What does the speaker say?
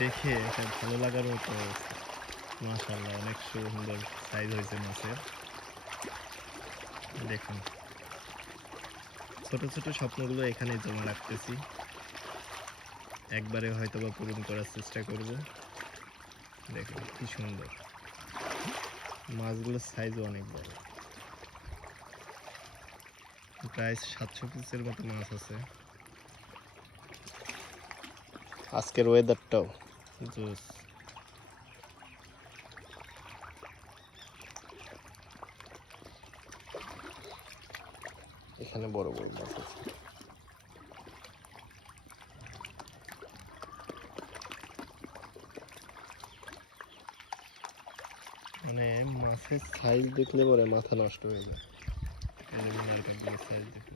দেখে একটা ভালো লাগার মতো। মাশাআল্লাহ, অনেক সুন্দর সাইজ হয়েছে মাছের। দেখুন, ছোট ছোট স্বপ্নগুলো এখানে জমা রাখতেছি, একবারে হয়তোবা পূরণ করার চেষ্টা করব। দেখুন কি সুন্দর, মাছগুলোর সাইজও অনেক বড়, প্রায় 700 পিসের মতো মাছ আছে। আজকের ওয়েদারটাও জোস। এখানে বড় বড় মাছ আছে। মানে মাছের সাইজ দেখলে পরে মাথা নষ্ট হয়ে যায়। এই যে মিনার কাপগুলোর সাইজ দেখুন।